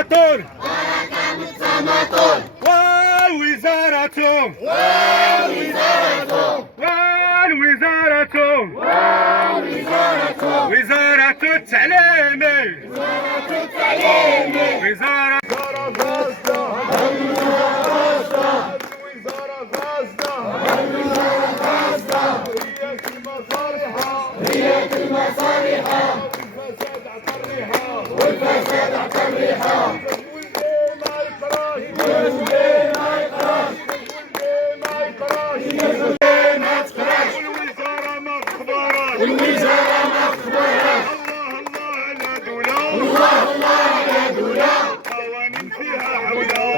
التماطل والوزارة وزارة التعليم وزارة هي كلمة صريحة والفساد اعطى الريحة والوزارة ما تخبرش الله على دولة قوانين فيها حولة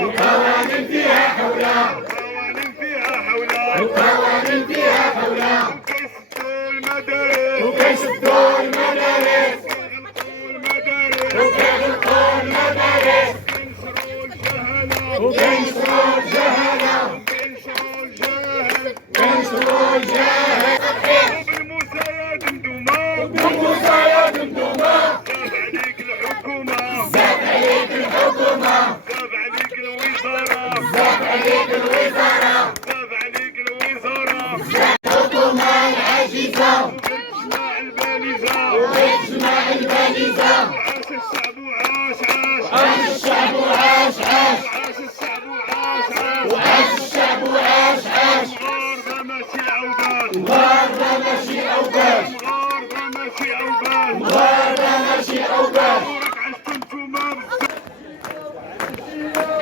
وكيشدوا المدارس وكيغلقوا المدارس وكينشروا الجهل وبالمزايد مدومة زاد عليك الحكومة زاد عليك الوزارة الحكومة العاجزة وبتجمع الباليزة عاش الشعب وعاش مغاربة ماشي عوباش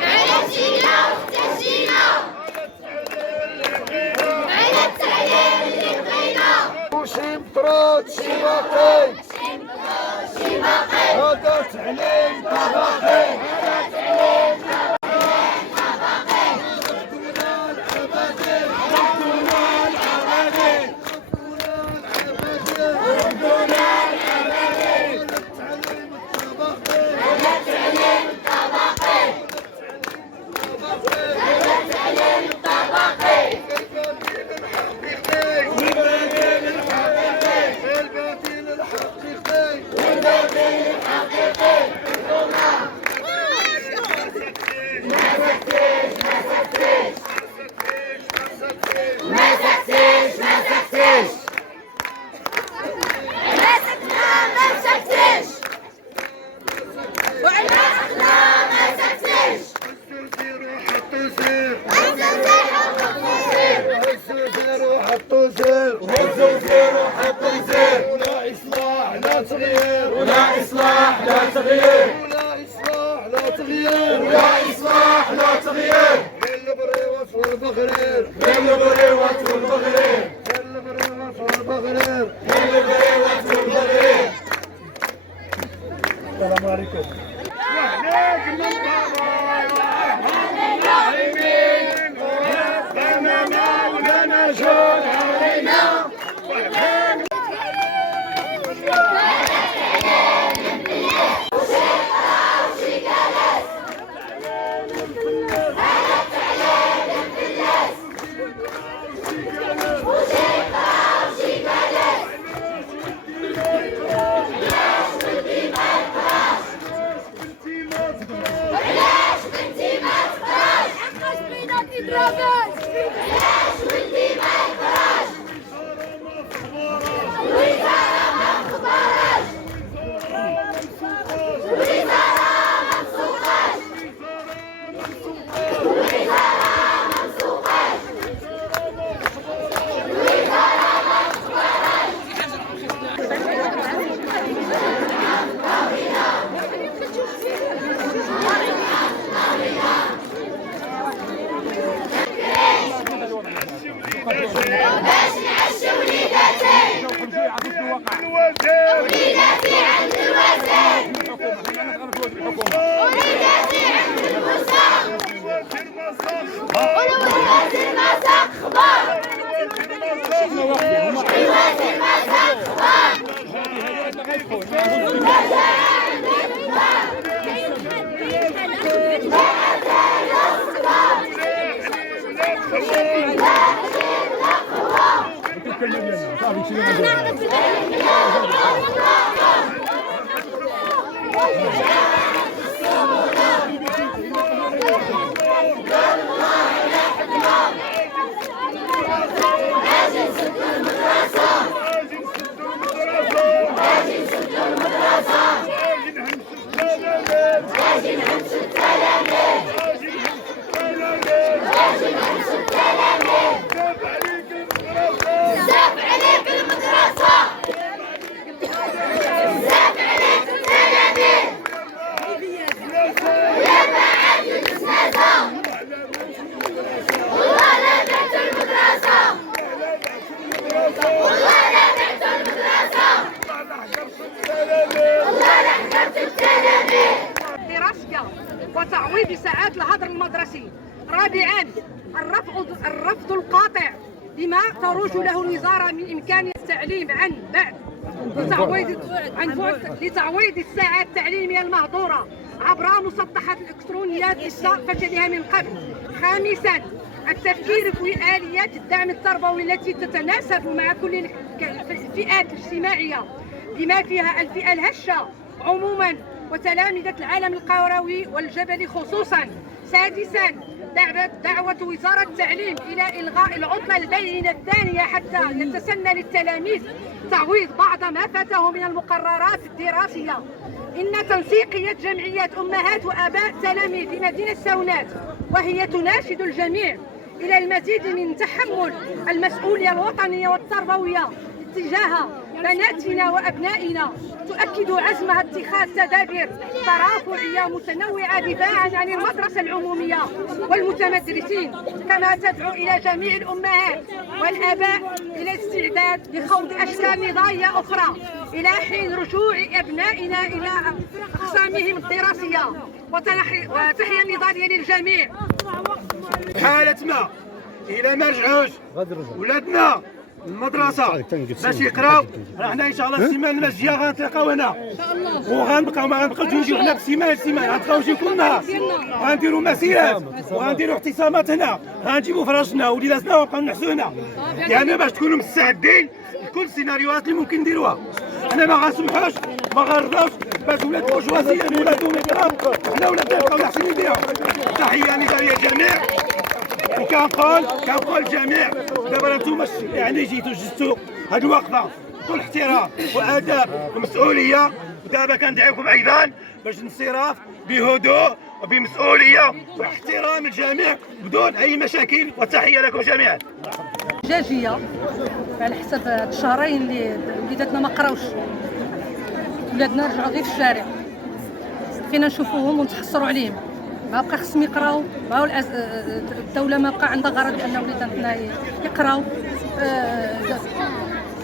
على الزينة والتزيينة على التعليم اللي بغينا وشي مطرود شي باقي هذا تعليم طبقي ولا إصلاح لا تغيير للبريوات والبغرير السلام عليكم وعليك من لنا ولنا جود علينا صافي الدراسي. رابعا الرفض القاطع لما تروج له الوزارة من إمكانية التعليم عن بعد لتعويض الساعات التعليمية المهدورة عبر مسطحات الإلكترونيات فشلها من قبل. خامسا التفكير في آليات الدعم التربوي التي تتناسب مع كل الفئات الاجتماعية بما فيها الفئة الهشة عموما وتلامذة العالم القروي والجبلي خصوصا. سادسا دعوة وزارة التعليم إلى إلغاء العطلة البينة الثانية حتى يتسنى للتلاميذ تعويض بعض ما فاته من المقررات الدراسية. إن تنسيقية جمعيات أمهات وآباء تلاميذ في مدينة سونات وهي تناشد الجميع إلى المزيد من تحمل المسؤولية الوطنية والتربوية تجاه بناتنا وأبنائنا، تؤكد عزمها اتخاذ تدابير ترافعية متنوعة دفاعا عن المدرسة العمومية والمتمدرسين، كما تدعو إلى جميع الأمهات والآباء إلى الاستعداد لخوض أشكال نضالية أخرى إلى حين رجوع أبنائنا إلى أقسامهم الدراسية. وتحية النضالية للجميع. حالة ما إلى ما رجعوش ولادنا المدرسة باش يقراو، حنا ان شاء الله السيمانه الجايه غنتلاقاو هنا وغنبقاو ما غنبقاوش نجيو حنا في السيمانه غنبقاو نجيو كل نهار، غنديروا مسيرات وغنديروا اعتصامات هنا، غنجيبوا فراشنا وليداتنا ونبقاو نحسوا هنا، يعني باش تكونوا مستعدين لكل السيناريوهات اللي ممكن نديروها. حنا ما غنسمحوش ما غنرضاوش باش ولاد البرجوازيه اللي ولادهم يقراو حنا ولادنا نبقاو نحسنوا بهم. تحيه لجميع الجميع. وكنقول الجميع دابا انتم يعني جيتوا جزتوا هذه الوقفه بكل احترام واداب ومسؤوليه، ودابا كندعيكم ايضا باش الانصراف بهدوء وبمسؤوليه واحترام الجميع بدون اي مشاكل، وتحيه لكم جميعا. دجاجيه على حسب هاد الشهرين اللي وليداتنا ما قراوش، ولادنا رجعوا غير في الشارع، بقينا نشوفوهم ونتحسروا عليهم، ما بقى خصهم يقراو، الدولة ما بقى عندها غرض بأن وليداتنا يقراو.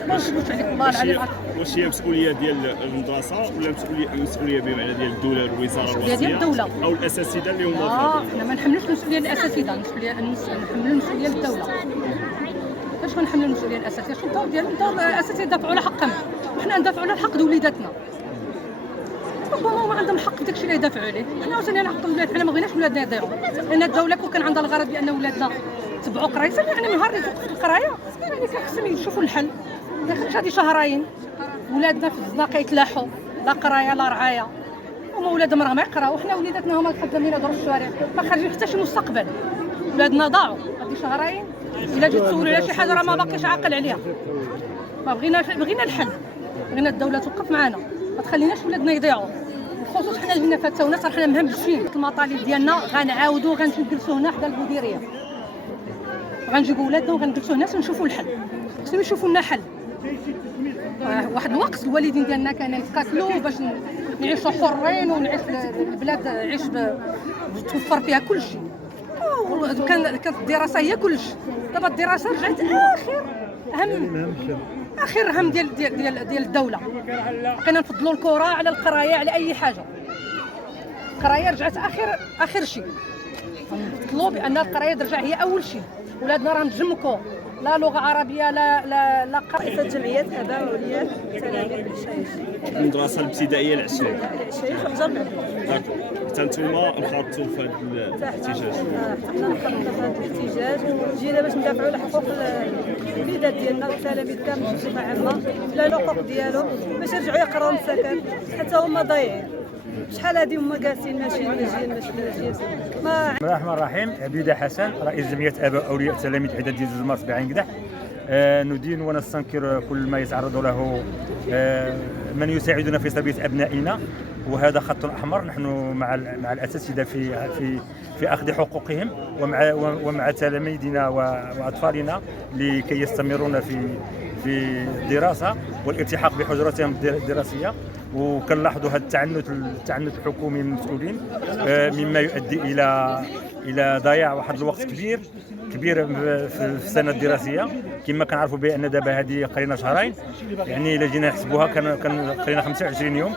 ما نجبوش عليك الله العلي العظيم. واش هي مسؤولية ديال المدرسة ولا مسؤولية بمعنى ديال الدولة الوزارة الوصية ديال الدولة أو الأساتذة اللي هما؟ حنا ما نحملوش المسؤولية للأساتذة، نحملوا المسؤولية للدولة. باش غنحملوا المسؤولية للأساتذة؟ شنو الدور ديالهم؟ الدور الأساتذة يدافعوا على حقهم، وحنا ندافعوا على الحق ديال وليداتنا. ربما هما عندهم الحق في داكشي اللي يدافعوا عليه، حنا عاوتاني نحطوا الولاد، حنا ما بغيناش ولادنا يضيعوا، لان الدوله كون كان عندها الغرض بان ولادنا تبعوا قرايه، يعني نهار اللي توقف القرايه يعني كنخصهم يشوفوا الحل. ما يخرجش هذه شهرين ولادنا في الزناقه يتلاحوا، لا قرايه لا رعايه، هما ولادهم راه ما يقراو، وحنا وليداتنا هما الخدامين يدوروا في الشوارع، ما خارجين حتى شي مستقبل، ولادنا ضاعوا هذه شهرين. الا جيت تسولوا على شي حاجه راه ما باقيش عاقل عليها. ما بغينا الحل، بغينا الدوله توقف معنا، ما تخليناش ولادنا يضيعوا، خصوصا حنا جينا فاتوا ناس حنا مهمشين. المطالب ديالنا غنعاودوا غنجلسوا هنا حدا المديريه، غنجيبوا ولادنا وغنجلسوا هنا ونشوفوا الحل، خصهم يشوفوا لنا حل. واحد الوقت الوالدين ديالنا كانوا يتقاتلوا باش نعيشوا حرين ونعيش البلاد عيش توفر فيها كل شيء، كانت الدراسه هي كل شيء. دابا الدراسه رجعت اخر هم ديال الدوله، بقينا نفضلوا الكره على القرايه على اي حاجه. القرايه رجعت اخر شيء، نفضلوا بان القرايه ترجع هي اول شيء. ولادنا راه متجمكوا، لا لغه عربيه لا رئيسة جمعية آباء وأولياء تلاميذ الشيخ. المدرسة الابتدائية العشرين. الشيخ الجامع. حتى نتوما انخرطتوا في هذا الاحتجاج. حنا انخرطنا في هذا الاحتجاج وجينا باش ندافعوا على حقوق الوليدات ديالنا والتلاميذ كامل بصفة عامة، على الحقوق ديالهم باش يرجعوا يقراو من السكن، حتى هما ضايعين. شحال هادي هما جالسين ماشيين. بسم الله الرحمن الرحيم. عبيدة حسن، رئيس جمعية آباء أولياء تلاميذ عدد ديال زوج مارس بعين قدح. ندين ونستنكر كل ما يتعرض له من يساعدنا في تربية أبنائنا، وهذا خط أحمر. نحن مع الأساتذة في أخذ حقوقهم ومع تلاميذنا وأطفالنا لكي يستمرون في الدراسة والالتحاق بحجراتهم الدراسية. وكنلاحظوا هذا التعنت الحكومي من المسؤولين، مما يؤدي الى ضياع واحد الوقت كبير في السنه الدراسيه. كما كنعرفوا بان دابا هذه قرينا شهرين، يعني الا جينا نحسبوها كان قرينا 25 يوم،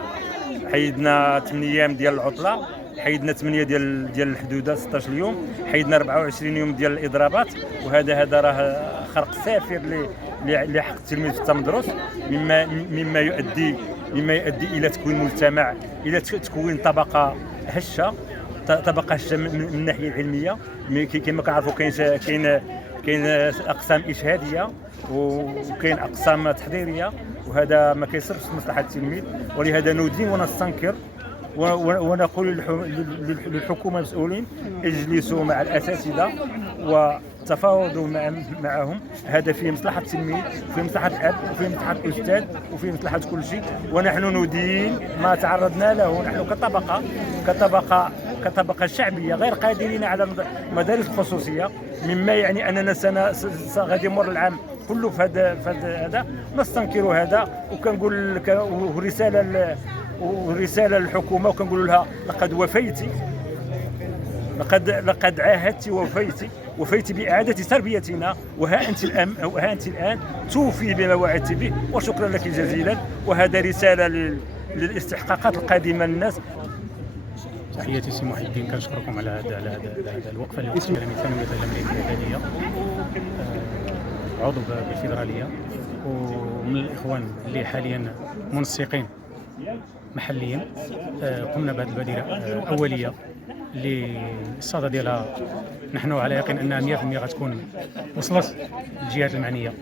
حيدنا 8 ايام ديال العطله، حيدنا 8 ديال الحدودات 16 يوم، حيدنا 24 يوم ديال الاضرابات، وهذا راه خرق سافر لحق التلميذ في التمدرس، مما يؤدي الى تكوين مجتمع، الى تكوين طبقه هشه، من الناحيه العلميه. كما كنعرفوا كاين اقسام اشهاديه وكاين اقسام تحضيريه، وهذا ما كيصرفش مصلحه التلميذ. ولهذا ندين ونستنكر ونقول للحكومه المسؤولين اجلسوا مع الاساتذه وتفاوضوا معهم، هذا في مصلحه التلميذ، في مصلحه الاب، وفي مصلحه الاستاذ، وفي مصلحه كل شيء. ونحن ندين ما تعرضنا له نحن كطبقه شعبيه غير قادرين على المدارس الخصوصيه، مما يعني اننا غادي يمر العام كله في هذا نستنكر هذا. وكنقول رساله للحكومه، وكنقول لها لقد وفيتي، لقد عاهدت وفيتي بإعادة تربيتنا، وها أنت الآن توفي بما وعدت به، وشكرا لك جزيلا. وهذا رسالة للاستحقاقات القادمة للناس. تحياتي سي محي الدين، كنشكركم على هذا الوقفه اللي قمتم بها من ثانويه الجامعيه الاعداديه، عضو بالفيدراليه، ومن الاخوان اللي حاليا منسقين محليا. قمنا بهذه البادره اوليه اللي الصدى ديالها نحن على يقين انها 100% غتكون وصلت للجهات المعنيه.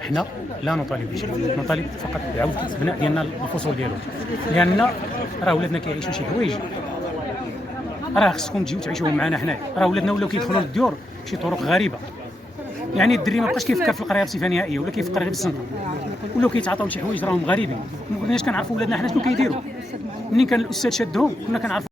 احنا لا نطالب بشيء، نطالب فقط بعوده البناء ديالنا الفصول ديالهم، لان راه ولادنا كيعيشوا شي حوايج راه خصكم تجيو تعيشوهم معنا حنايا. راه ولادنا ولاو كيدخلوا للديور بشي طرق غريبه، يعني الدري ما بقاش كيفكر في القرايه بصفه نهائيه، ولا كيفكر غير بالصنطه، ولاو كيتعاطاو شي حوايج راهم غريبين. ما كناش كنعرفوا ولادنا حنا شنو كيديروا. منين كان الاستاذ شادهم كنا كنعرفوا